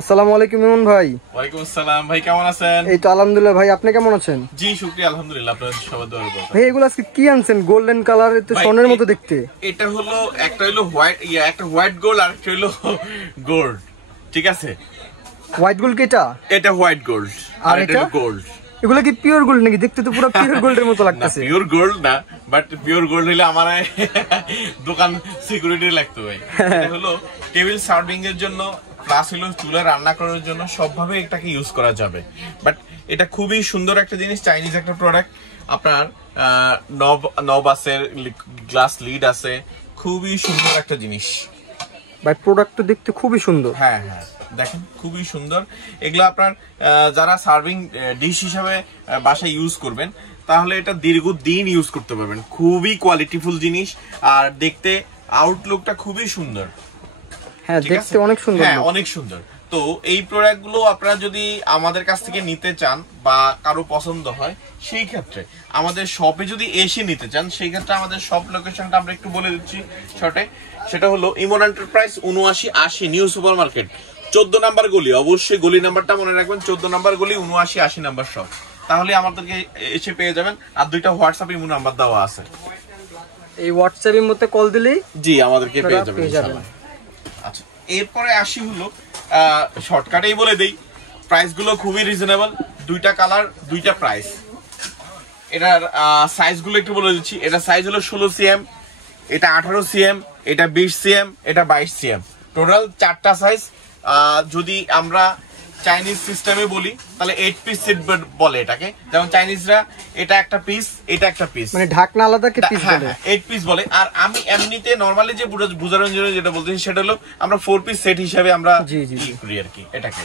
আসসালামু আলাইকুম ইমন ভাই। ওয়ালাইকুম আসসালাম ভাই, কেমন আছেন? এই তো আলহামদুলিল্লাহ ভাই, আপনি কেমন আছেন? জি শুকরিয়া, আলহামদুলিল্লাহ। আপনাদের সবার দোয়ার উপর। ভাই এগুলো আজকে কি আনছেন? গোল্ডেন কালার, তো সোনার মতো দেখতে। এটা হলো একটা হলো হোয়াইট, একটা হোয়াইট গোল্ড আর একটা হলো গোল্ড, ঠিক আছে? হোয়াইট গোল্ড কি এটা? এটা হোয়াইট গোল্ড আর এটা হলো গোল্ড। এগুলো কি পিওর গোল্ড নাকি? দেখতে তো পুরো পিওর গোল্ডের মতো লাগতেছে। পিওর গোল্ড না, বাট পিওর গোল্ড হলে আমার দোকান সিকিউরিটি লাগতো ভাই। এটা হলো টেবিল সার্ভিং এর জন্য, প্লাস হলো চুলা রান্না করার জন্য, সবভাবে এটাকে ইউজ করা যাবে। বাট এটা খুবই সুন্দর একটা জিনিস, চাইনিজ একটা প্রোডাক্ট। আপনার নব আছে, গ্লাস লিড আছে, খুবই সুন্দর একটা জিনিস ভাই। প্রোডাক্ট তো দেখতে খুবই সুন্দর। হ্যাঁ হ্যাঁ, দেখেন খুবই সুন্দর। এগুলো আপনার যারা সার্ভিং ডিশ হিসাবে বাসায় ইউজ করবেন, তাহলে এটা দীর্ঘদিন ইউজ করতে পারবেন। খুবই কোয়ালিটিফুল জিনিস, আর দেখতে আউটলুকটা খুবই সুন্দর। হ্যাঁ, দেখতে অনেক সুন্দর। হ্যাঁ, অনেক সুন্দর। তো এই প্রোডাক্টগুলো আপনারা যদি আমাদের কাছ থেকে নিতে চান বা কারো পছন্দ হয়, সেই ক্ষেত্রে আমাদের শপে যদি এসে নিতে চান, সেই ক্ষেত্রে আমাদের শপ লোকেশনটা আমরা একটু বলে দিচ্ছি শর্টে। সেটা হলো Emon enterprise ৭৯৮০ new super market, ১৪ number গলি। অবশ্যই গলি নাম্বারটা মনে রাখবেন, ১৪ নাম্বার গলি, ৭৯৮০ নাম্বার শপ। তাহলে আমাদেরকে এসে পেয়ে যাবেন। আর দুইটা হোয়াটসঅ্যাপ ইমো নাম্বার দেওয়া আছে, এই হোয়াটসঅ্যাপের মধ্যে কল দিলেই জি আমাদেরকে পেয়ে যাবেন। আচ্ছা, এরপরে আসি হলো শর্টকাটেই বলে দেই, প্রাইস গুলো খুবই রিজনেবল। দুইটা কালার, দুইটা প্রাইস। এটার সাইজ গুলো একটু বলে দিচ্ছি। এটা সাইজ হলো 16 সিএম, এটা 18 সিএম, এটা 20 সিএম, এটা 22 সিএম। টোটাল 4টা সাইজ। যদি আমরা চাইনিজ সিস্টেমে বলি, তাহলে 8 পিস সেট বলে এটাকে। যেমন চাইনিজরা এটা একটা পিস, এটা একটা পিস, মানে ঢাকনা আলাদা কে পিস বলে, 8 পিস বলে। আর আমি এমনিতে নরমালি যে বুঝানোর জন্য যেটা বলতেছি, সেটা হলো আমরা 4 পিস সেট হিসেবে আমরা করি আর কি এটাকে।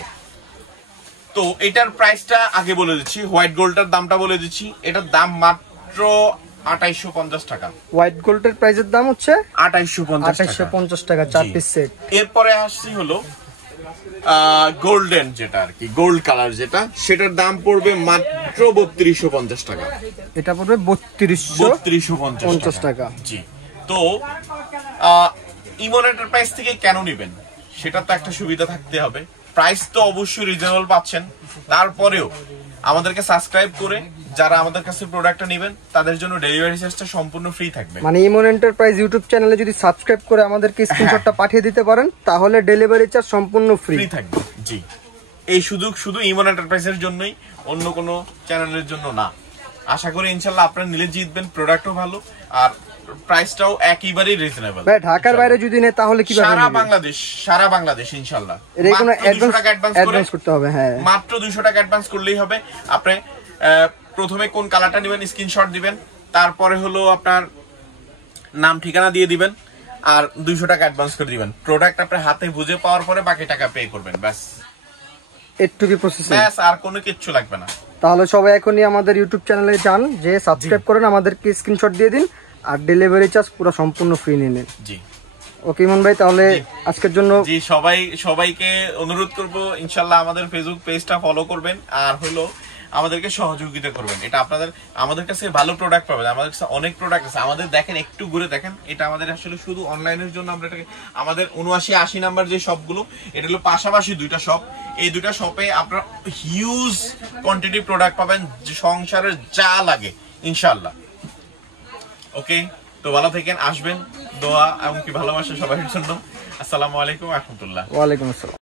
তো এটার প্রাইসটা আগে বলে দিচ্ছি, হোয়াইট গোল্ডটার দামটা বলে দিচ্ছি। এটার দাম মাত্র ২৮৫০ টাকা। হোয়াইট গোল্ডের প্রাইসের দাম হচ্ছে ২৮৫০ টাকা, 4 পিস সেট। এরপরে আসছি হলো গোল্ডেন, যেটা আর কি গোল্ড কালার, যেটা সেটার দাম পড়বে মাত্র ৩২৫০ টাকা। এটা পড়বে ৩২৫০ টাকা। জি। তো ইমন এন্টারপ্রাইজ থেকে কেন নেবেন, সেটা তো একটা সুবিধা থাকতে হবে। প্রাইস তো অবশ্যই রিজনেবল পাচ্ছেন, তারপরেও আমাদেরকে সাবস্ক্রাইব করে যারা আমাদের কাছে প্রোডাক্টটা নেবেন, তাদের জন্য ডেলিভারি চার্জটা সম্পূর্ণ ফ্রি থাকবে। মানে ইমন এন্টারপ্রাইজ ইউটিউব চ্যানেলে যদি সাবস্ক্রাইব করে আমাদেরকে স্ক্রিনশটটা পাঠিয়ে দিতে পারেন, তাহলে ডেলিভারি চার্জ সম্পূর্ণ ফ্রি থাকবে। জি, এই শুধু ইমন এন্টারপ্রাইজের জন্যই, অন্য কোনো চ্যানেলের জন্য না। আশা করি ইনশাআল্লাহ আপনারা নিলে জিতবেন। প্রোডাক্টও ভালো, আর প্রাইসটাও একেবারেই রিজনেবল। ভাই ঢাকার বাইরে যদি নেয় তাহলে কিভাবে? সারা বাংলাদেশ ইনশাআল্লাহ। এর কোনো অ্যাডভান্স করতে হবে? হ্যাঁ, মাত্র ২০০ টাকা অ্যাডভান্স করলেই হবে। আপনি প্রথমে কোন কালারটা নেবেন স্ক্রিনশট দিবেন, তারপরে হলো আপনার নাম ঠিকানা দিয়ে দিবেন, আর ২০০ টাকা অ্যাডভান্স করে দিবেন। প্রোডাক্ট আপনার হাতে বুঝে পাওয়ার পরে বাকি টাকা পে করবেন, ব্যাস। এটুকুই প্রসেসিং, ব্যাস, আর কোনো কিচ্ছু লাগবে না। তাহলে সবাই এখনই আমাদের ইউটিউব চ্যানেলে যান, যে সাবস্ক্রাইব করেন, আমাদেরকে স্ক্রিনশট দিয়ে দিন, আর ডেলিভারি চার্জ পুরো সম্পূর্ণ ফ্রি নিয়ে নিন। জি, ওকে ইমন ভাই, তাহলে আজকের জন্য জি সবাইকে অনুরোধ করব, ইনশাআল্লাহ আমাদের ফেসবুক পেজটা ফলো করবেন, আর হলো আমাদেরকে সহযোগিতা করবেন। এটা আমাদের কাছে ভালো প্রোডাক্ট পাবেন। আমাদের কাছে অনেক প্রোডাক্ট আছে। আমাদের দেখেন, একটু ঘুরে দেখেন। এটা আমাদের আসলে শুধু অনলাইনের জন্য আমরা এটাকে, আমাদের ৭৯৮০ নাম্বার যে শপগুলো, এটা হলো পাশাপাশি দুইটা শপ। এই দুইটা শপে আপনারা হিউজ কোয়ান্টিটি প্রোডাক্ট পাবেন, যে সংসারের যা লাগে ইনশাআল্লাহ। ওকে, তো ভালো থাকেন, আসবেন। দোয়া এমনকি ভালোবাসা সবার জন্য। আসসালামু আলাইকুম ওয়া রাহমাতুল্লাহ। ওয়া আলাইকুম আসসালাম।